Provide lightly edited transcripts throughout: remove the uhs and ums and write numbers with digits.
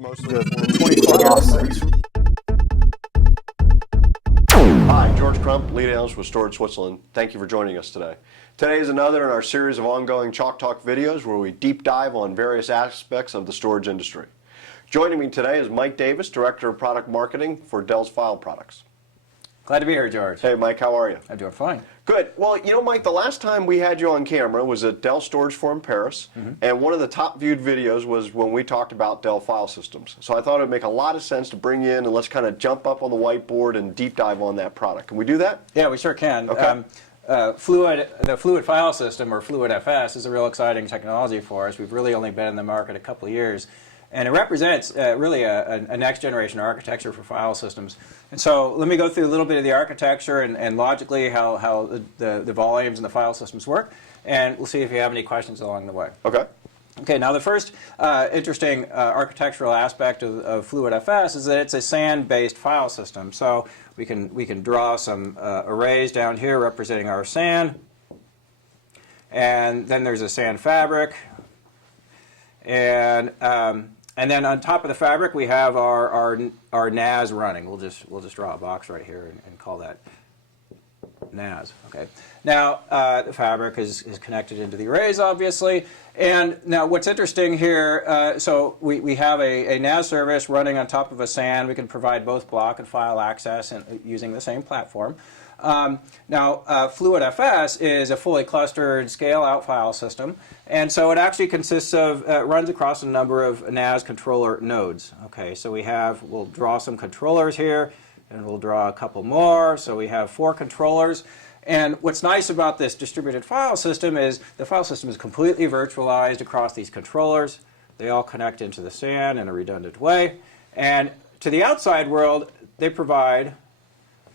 Mostly the 2020 offsets. Hi, George Crump, lead analyst with Storage Switzerland. Thank you for joining us today. Today is another in our series of ongoing Chalk Talk videos where we deep dive on various aspects of the storage industry. Joining me today is Mike Davis, Director of Product Marketing for Dell's File Products. Glad to be here, George. Hey, Mike, how are you? I'm doing fine. Good. Well, you know, Mike, the last time we had you on camera was at Dell Storage Forum Paris, and one of the top viewed videos was when we talked about Dell File Systems. So I thought it would make a lot of sense to bring you in and let's kind of jump up on the whiteboard and deep dive on that product. Can we do that? Yeah, we sure can. Okay. The Fluid File System, or Fluid FS, is a real exciting technology for us. We've really only been in the market a couple of years. And it represents really a next-generation architecture for file systems. And so let me go through a little bit of the architecture and logically how the volumes and the file systems work, and we'll see if you have any questions along the way. Okay. Okay, now the first interesting architectural aspect of Fluid FS is that it's a SAN-based file system. So we can draw some arrays down here representing our SAN, and then there's a SAN fabric, and then on top of the fabric, we have our NAS running. We'll just draw a box right here and call that NAS. Okay. Now the fabric is connected into the arrays, obviously. And now what's interesting here, so we have a NAS service running on top of a SAN. We can provide both block and file access using the same platform. Now, Fluid FS is a fully clustered scale-out file system, and so it actually consists of, runs across a number of NAS controller nodes. Okay, so we'll draw some controllers here, and we'll draw a couple more, so we have 4 controllers. And what's nice about this distributed file system is the file system is completely virtualized across these controllers. They all connect into the SAN in a redundant way, and to the outside world, they provide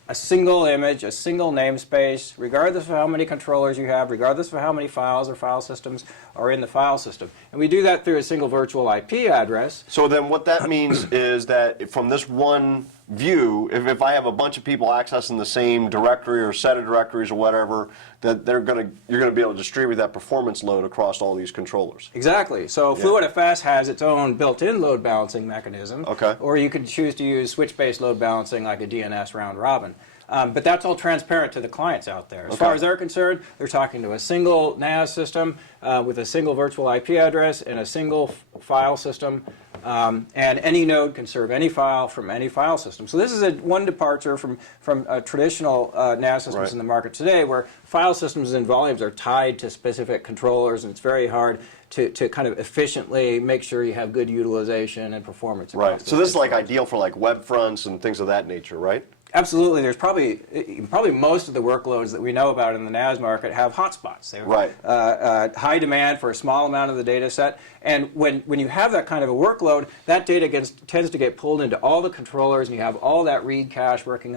a single image, a single namespace, regardless of how many controllers you have, regardless of how many files or file systems are in the file system. And we do that through a single virtual IP address. So then what that means is that from this one view, if I have a bunch of people accessing the same directory or set of directories or whatever, that you're going to be able to distribute that performance load across all these controllers. Exactly. So Yeah. Fluid FS has its own built-in load balancing mechanism. Okay. Or you could choose to use switch-based load balancing like a DNS round robin. But that's all transparent to the clients out there. As far as they're concerned, they're talking to a single NAS system with a single virtual IP address and a single file system. And any node can serve any file from any file system. So this is one departure from traditional NAS systems in the market today, where file systems and volumes are tied to specific controllers, and it's very hard to kind of efficiently make sure you have good utilization and performance. Right. So this is like ideal for like web fronts and things of that nature, right? Absolutely. There's probably most of the workloads that we know about in the NAS market have hotspots. They have high demand for a small amount of the data set. And when you have that kind of a workload, that data tends to get pulled into all the controllers, and you have all that read cache working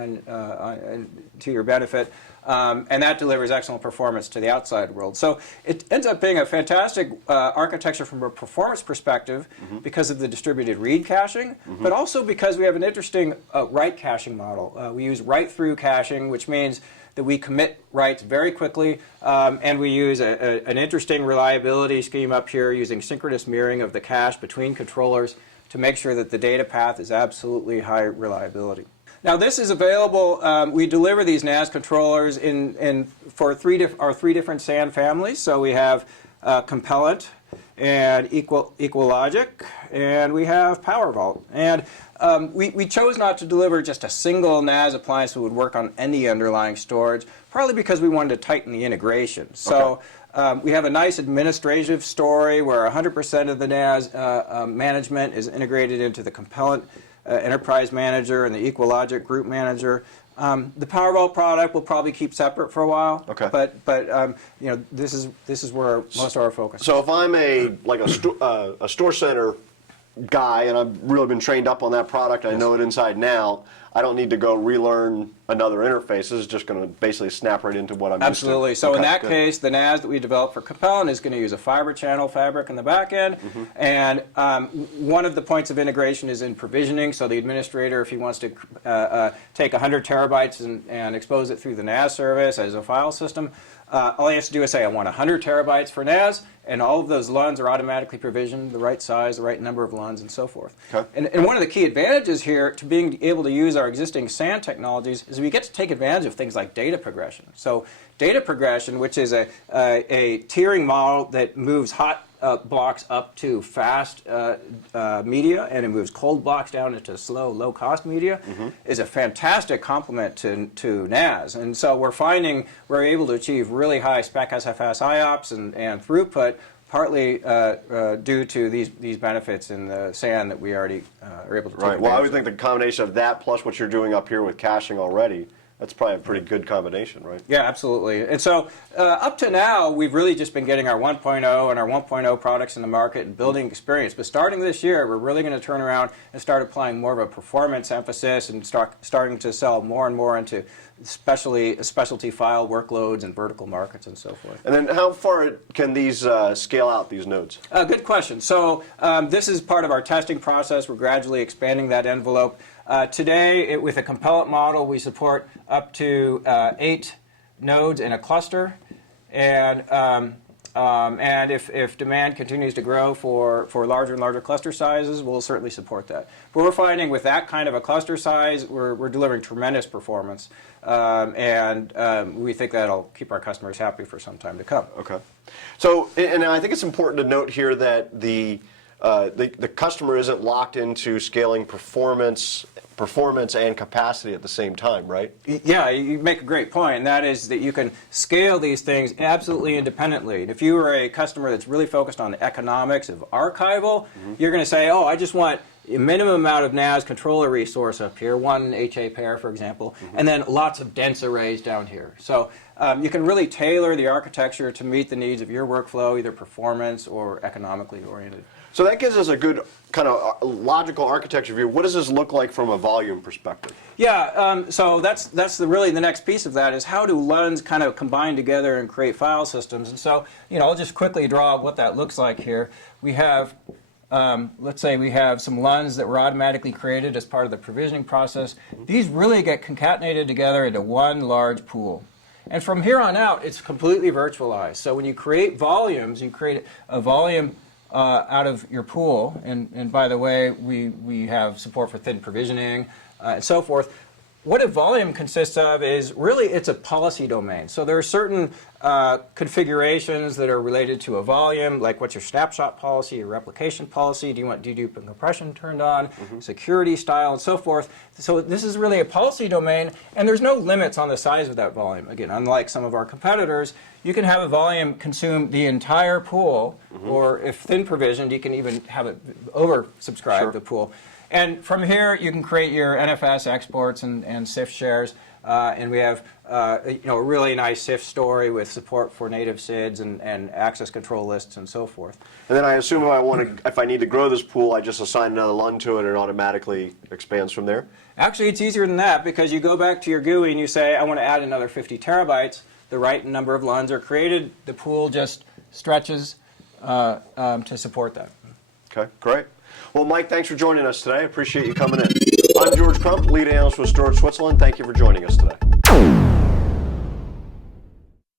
to your benefit. And that delivers excellent performance to the outside world. So it ends up being a fantastic architecture from a performance perspective because of the distributed read caching, but also because we have an interesting write caching model. We use write-through caching, which means that we commit writes very quickly, and we use an interesting reliability scheme up here using synchronous mirroring of the cache between controllers to make sure that the data path is absolutely high reliability. Now this is available, we deliver these NAS controllers for our 3 different SAN families. So we have Compellent and Equalogic, and we have PowerVault. And we chose not to deliver just a single NAS appliance that would work on any underlying storage, partly because we wanted to tighten the integration. So we have a nice administrative story where 100% of the NAS management is integrated into the Compellent Enterprise Manager and the Equalogic Group Manager. The PowerVault product will probably keep separate for a while. Okay. But you know, this is where most of our focus is. So if I'm a store center guy and I've really been trained up on that product, I know it inside and out, I don't need to go relearn another interface. This is just going to basically snap right into what I'm used to. Absolutely. So in that case, the NAS that we developed for Compellent is going to use a fiber channel fabric in the back end. And one of the points of integration is in provisioning. So the administrator, if he wants to take 100 terabytes and expose it through the NAS service as a file system, all he has to do is say, I want 100 terabytes for NAS, and all of those LUNs are automatically provisioned, the right size, the right number of LUNs, and so forth. Okay. And one of the key advantages here to being able to use our existing SAN technologies is we get to take advantage of things like data progression. So data progression, which is a tiering model that moves hot blocks up to fast media, and it moves cold blocks down into slow, low-cost media, is a fantastic complement to NAS. And so we're finding we're able to achieve really high spec SFS IOPS and throughput, partly due to these benefits in the SAN that we already are able to take Right. Well, I would advantage think the combination of that plus what you're doing up here with caching already, that's probably a pretty good combination, right? Yeah, absolutely. And so up to now, we've really just been getting our 1.0 and our 1.0 products in the market and building experience. But starting this year, we're really going to turn around and start applying more of a performance emphasis and starting to sell more and more into specialty file workloads and vertical markets and so forth. And then how far can these scale out, these nodes? Good question. So this is part of our testing process. We're gradually expanding that envelope. Today, with a compellent model, we support up to 8 nodes in a cluster, and if demand continues to grow for larger and larger cluster sizes, we'll certainly support that. But we're finding with that kind of a cluster size, we're delivering tremendous performance, and we think that'll keep our customers happy for some time to come. Okay. So, and I think it's important to note here that the customer isn't locked into scaling performance and capacity at the same time, right? Yeah, you make a great point, and that is that you can scale these things absolutely independently. And if you are a customer that's really focused on the economics of archival, you're going to say, oh, I just want a minimum amount of NAS controller resource up here, one HA pair, for example, and then lots of dense arrays down here. So you can really tailor the architecture to meet the needs of your workflow, either performance or economically oriented. So that gives us a good kind of logical architecture view. What does this look like from a volume perspective? Yeah, so that's really the next piece of that is how do LUNs kind of combine together and create file systems. And so, I'll just quickly draw what that looks like here. We have, let's say we have some LUNs that were automatically created as part of the provisioning process. These really get concatenated together into one large pool. And from here on out, it's completely virtualized. So when you create volumes, you create a volume out of your pool, and by the way, we have support for thin provisioning and so forth. What a volume consists of is really it's a policy domain. So there are certain configurations that are related to a volume, like what's your snapshot policy, your replication policy, do you want dedupe and compression turned on, security style, and so forth. So this is really a policy domain, and there's no limits on the size of that volume. Again, unlike some of our competitors, you can have a volume consume the entire pool, or if thin provisioned, you can even have it oversubscribe the pool. And from here, you can create your NFS exports and CIF shares, and we have a really nice CIF story with support for native SIDs and access control lists and so forth. And then I assume if I need to grow this pool, I just assign another LUN to it and it automatically expands from there? Actually, it's easier than that because you go back to your GUI and you say, I want to add another 50 terabytes. The right number of LUNs are created. The pool just stretches to support that. Okay, great. Well, Mike, thanks for joining us today. I appreciate you coming in. I'm George Crump, lead analyst with Storage Switzerland. Thank you for joining us today.